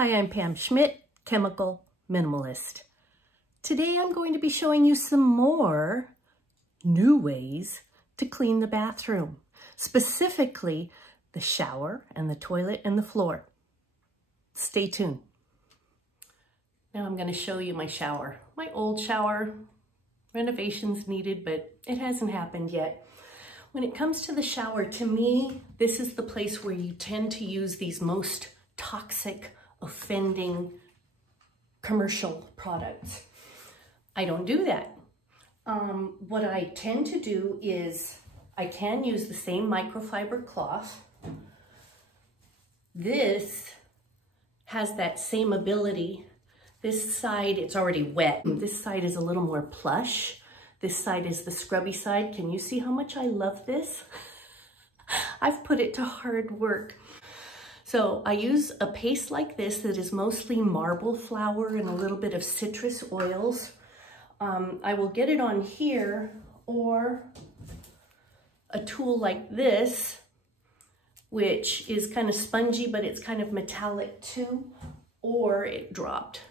Hi, I'm Pam Schmidt, Chemical Minimalist. Today I'm going to be showing you some more new ways to clean the bathroom, specifically the shower and the toilet and the floor. Stay tuned. Now I'm going to show you my shower. My old shower, renovations needed, but it hasn't happened yet. When it comes to the shower, to me, this is the place where you tend to use these most toxic, offending commercial products. I don't do that. What I tend to do is I can use the same microfiber cloth. This has that same ability. This side, it's already wet. This side is a little more plush. This side is the scrubby side. Can you see how much I love this? I've put it to hard work. So I use a paste like this that is mostly marble flour and a little bit of citrus oils. I will get it on here, or a tool like this, which is kind of spongy, but it's kind of metallic too, or it dropped.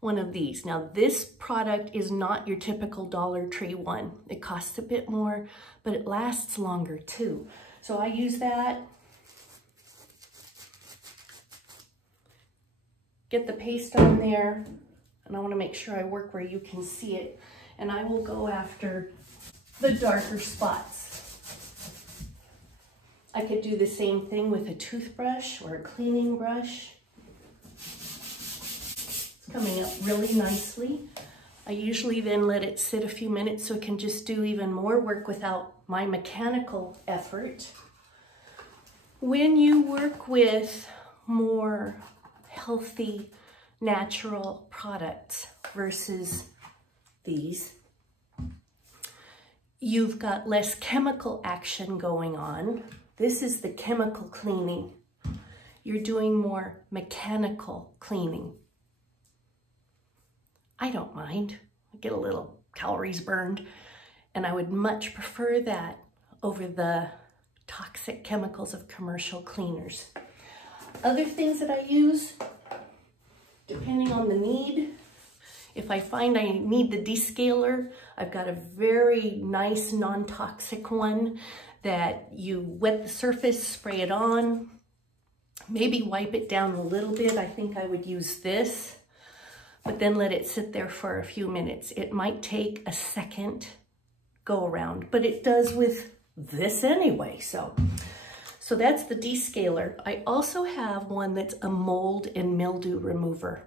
One of these. Now this product is not your typical Dollar Tree one. It costs a bit more, but it lasts longer too. So I use that. Get the paste on there, and I want to make sure I work where you can see it. And I will go after the darker spots. I could do the same thing with a toothbrush or a cleaning brush. Coming up really nicely. I usually then let it sit a few minutes so it can just do even more work without my mechanical effort. When you work with more healthy, natural products versus these, you've got less chemical action going on. This is the chemical cleaning. You're doing more mechanical cleaning. I don't mind. I get a little calories burned, and I would much prefer that over the toxic chemicals of commercial cleaners. Other things that I use, depending on the need, if I find I need the descaler, I've got a very nice non-toxic one that you wet the surface, spray it on, maybe wipe it down a little bit. I think I would use this. But then let it sit there for a few minutes. It might take a second go around, but it does with this anyway. So that's the descaler. I also have one that's a mold and mildew remover.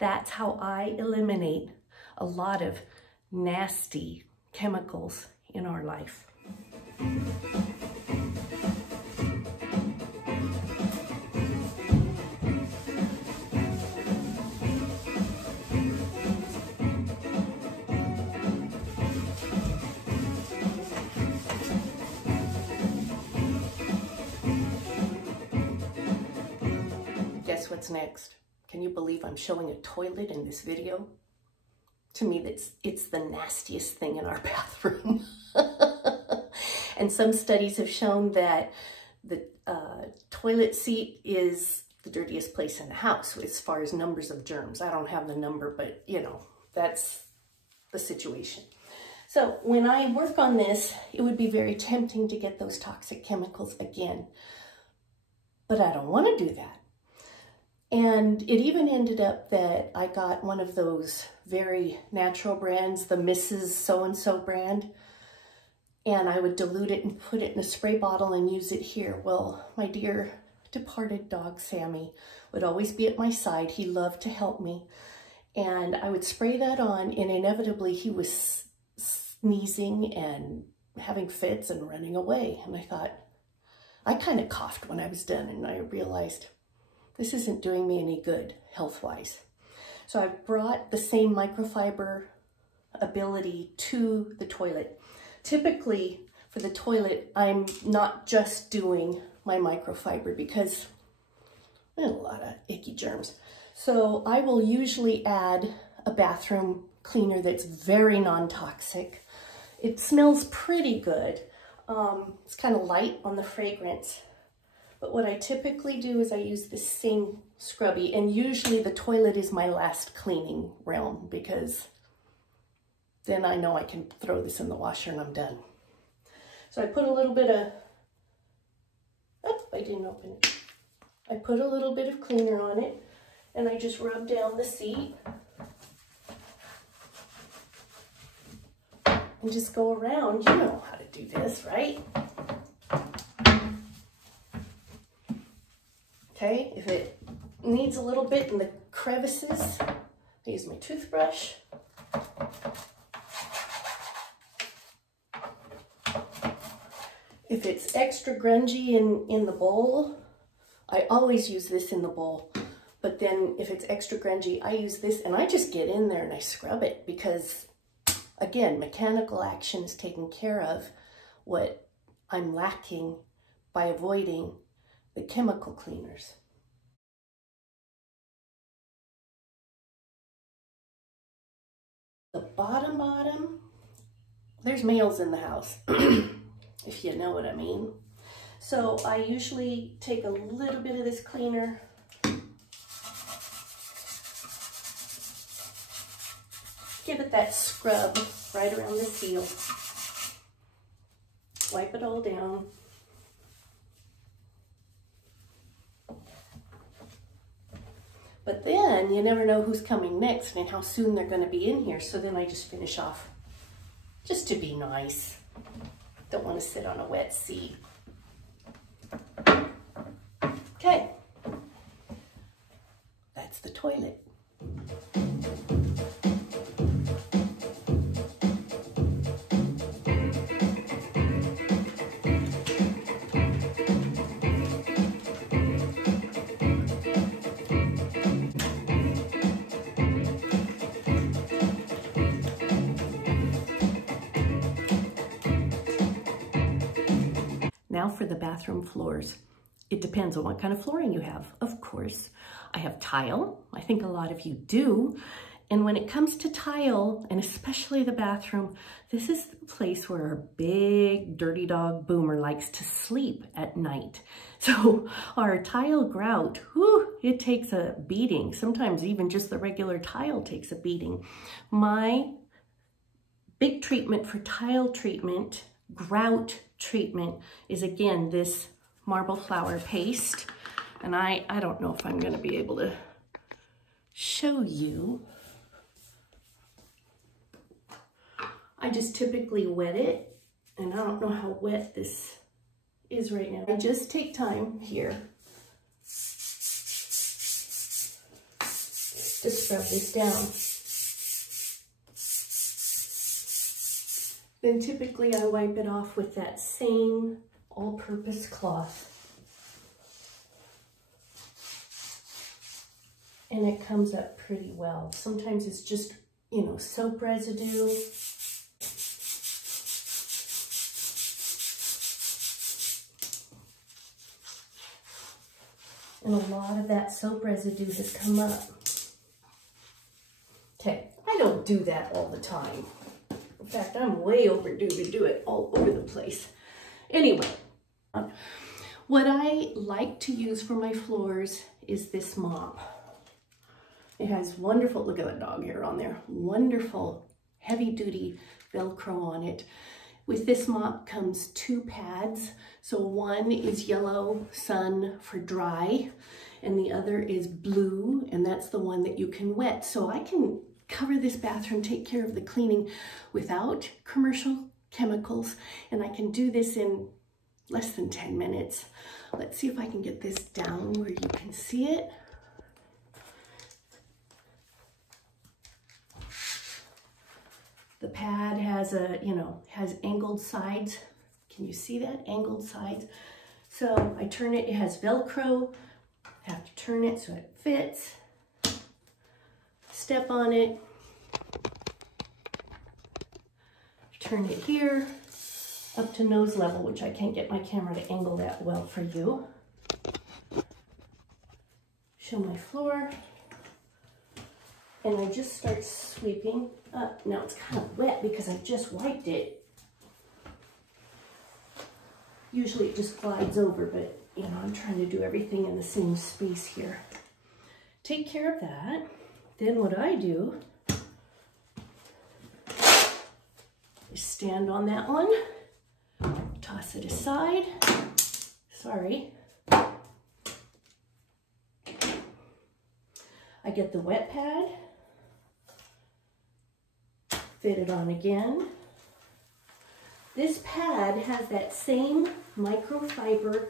That's how I eliminate a lot of nasty chemicals in our life. Guess what's next? Can you believe I'm showing a toilet in this video? To me, it's the nastiest thing in our bathroom. And some studies have shown that the toilet seat is the dirtiest place in the house as far as numbers of germs. I don't have the number, but you know, that's the situation. So when I work on this, it would be very tempting to get those toxic chemicals again. But I don't want to do that. And it even ended up that I got one of those very natural brands, the Mrs. So-and-so brand, and I would dilute it and put it in a spray bottle and use it here. Well, my dear departed dog, Sammy, would always be at my side. He loved to help me. And I would spray that on, and inevitably he was sneezing and having fits and running away. And I thought, I kind of coughed when I was done, and I realized, this isn't doing me any good health-wise. So I brought the same microfiber ability to the toilet. Typically, for the toilet, I'm not just doing my microfiber because there's a lot of icky germs. So I will usually add a bathroom cleaner that's very non-toxic. It smells pretty good. It's kind of light on the fragrance. But what I typically do is I use this same scrubby, and usually the toilet is my last cleaning realm because then I know I can throw this in the washer and I'm done. So I put a little bit of, oh, I didn't open it. I put a little bit of cleaner on it and I just rub down the seat and just go around. You know how to do this, right? Okay, if it needs a little bit in the crevices, I use my toothbrush. If it's extra grungy in the bowl, I always use this in the bowl. But then if it's extra grungy, I use this and I just get in there and I scrub it because, again, mechanical action is taking care of what I'm lacking by avoiding the chemical cleaners. The bottom, there's males in the house, if you know what I mean. So I usually take a little bit of this cleaner, give it that scrub right around the seal, wipe it all down. But then you never know who's coming next and how soon they're going to be in here. So then I just finish off just to be nice. Don't want to sit on a wet seat. Okay. That's the toilet. Now for the bathroom floors. It depends on what kind of flooring you have, of course. I have tile. I think a lot of you do. And when it comes to tile, and especially the bathroom, this is the place where our big dirty dog Boomer likes to sleep at night. So our tile grout, whew, it takes a beating. Sometimes even just the regular tile takes a beating. My big treatment for tile treatment, grout treatment, is again this marble flour paste. And I don't know if I'm going to be able to show you. I just typically wet it, and I don't know how wet this is right now. I just take time here to scrub this down. Then typically I wipe it off with that same all-purpose cloth. And it comes up pretty well. Sometimes it's just, you know, soap residue. And a lot of that soap residue has come up. Okay, I don't do that all the time. In fact, I'm way overdue to do it all over the place. Anyway, what I like to use for my floors is this mop. It has wonderful, look at that dog hair on there, wonderful heavy duty Velcro on it. With this mop comes 2 pads. So one is yellow sun for dry, and the other is blue, and that's the one that you can wet. So I can cover this bathroom, take care of the cleaning without commercial chemicals, and I can do this in less than 10 minutes. Let's see if I can get this down where you can see it. The pad has a, you know, has angled sides. Can you see that? Angled sides. So I turn it, it has Velcro. I have to turn it so it fits. Step on it. Turn it here up to nose level, which I can't get my camera to angle that well for you. Show my floor. And I just start sweeping up. Now it's kind of wet because I just wiped it. Usually it just glides over, but you know, I'm trying to do everything in the same space here. Take care of that. Then what I do is stand on that one, toss it aside. Sorry. I get the wet pad, fit it on again. This pad has that same microfiber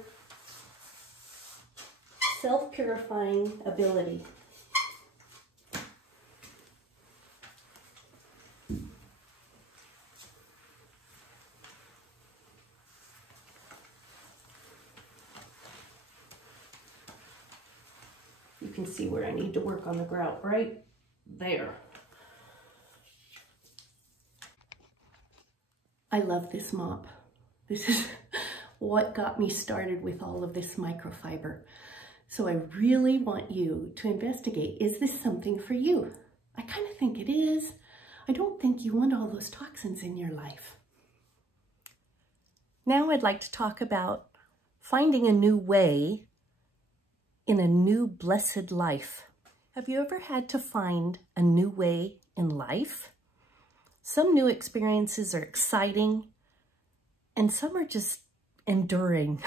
self-purifying ability. You can see where I need to work on the grout right there. I love this mop. This is what got me started with all of this microfiber. So I really want you to investigate, is this something for you? I kind of think it is. I don't think you want all those toxins in your life. Now I'd like to talk about finding a new way in a new blessed life. Have you ever had to find a new way in life? Some new experiences are exciting and some are just enduring,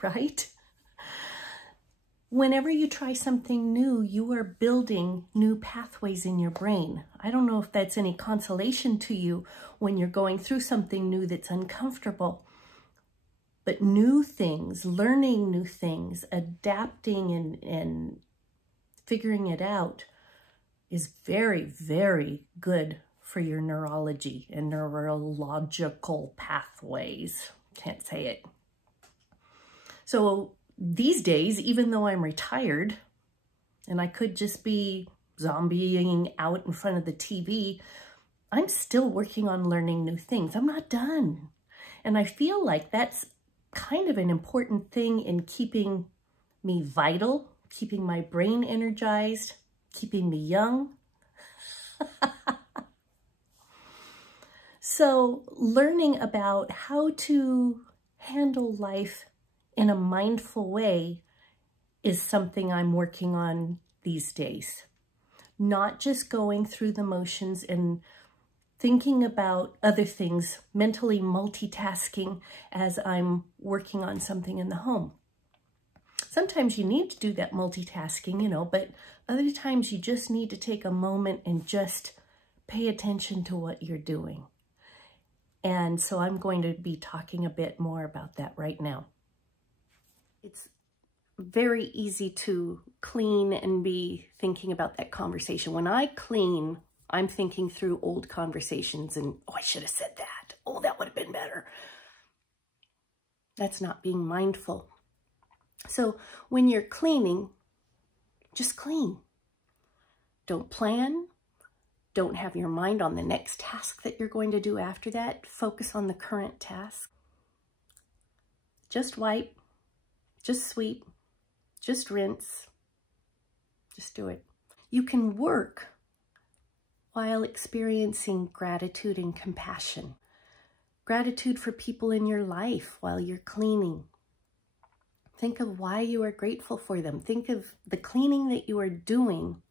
right? Whenever you try something new, you are building new pathways in your brain. I don't know if that's any consolation to you when you're going through something new that's uncomfortable. But new things, learning new things, adapting and figuring it out is very, very good for your neurology and neurological pathways. Can't say it. So these days, even though I'm retired and I could just be zombieing out in front of the TV, I'm still working on learning new things. I'm not done. And I feel like that's kind of an important thing in keeping me vital, keeping my brain energized, keeping me young. So learning about how to handle life in a mindful way is something I'm working on these days. Not just going through the motions and thinking about other things, mentally multitasking as I'm working on something in the home. Sometimes you need to do that multitasking, you know, but other times you just need to take a moment and just pay attention to what you're doing. And so I'm going to be talking a bit more about that right now. It's very easy to clean and be thinking about that conversation. When I clean, I'm thinking through old conversations and, oh, I should have said that. Oh, that would have been better. That's not being mindful. So when you're cleaning, just clean. Don't plan. Don't have your mind on the next task that you're going to do after that. Focus on the current task. Just wipe. Just sweep. Just rinse. Just do it. You can work while experiencing gratitude and compassion. Gratitude for people in your life while you're cleaning. Think of why you are grateful for them. Think of the cleaning that you are doing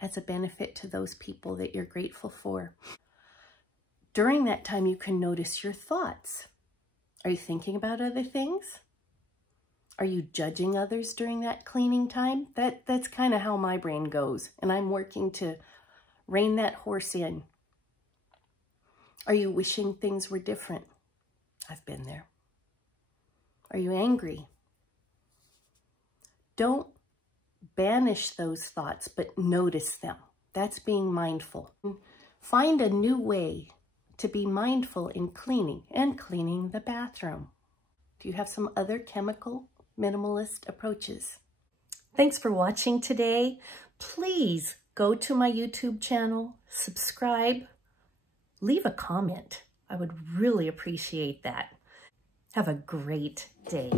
as a benefit to those people that you're grateful for. During that time, you can notice your thoughts. Are you thinking about other things? Are you judging others during that cleaning time? That's kind of how my brain goes, and I'm working to rein that horse in. Are you wishing things were different? I've been there. Are you angry? Don't banish those thoughts, but notice them. That's being mindful. Find a new way to be mindful in cleaning and cleaning the bathroom. Do you have some other chemical minimalist approaches? Thanks for watching today. Please go to my YouTube channel, subscribe, leave a comment. I would really appreciate that. Have a great day.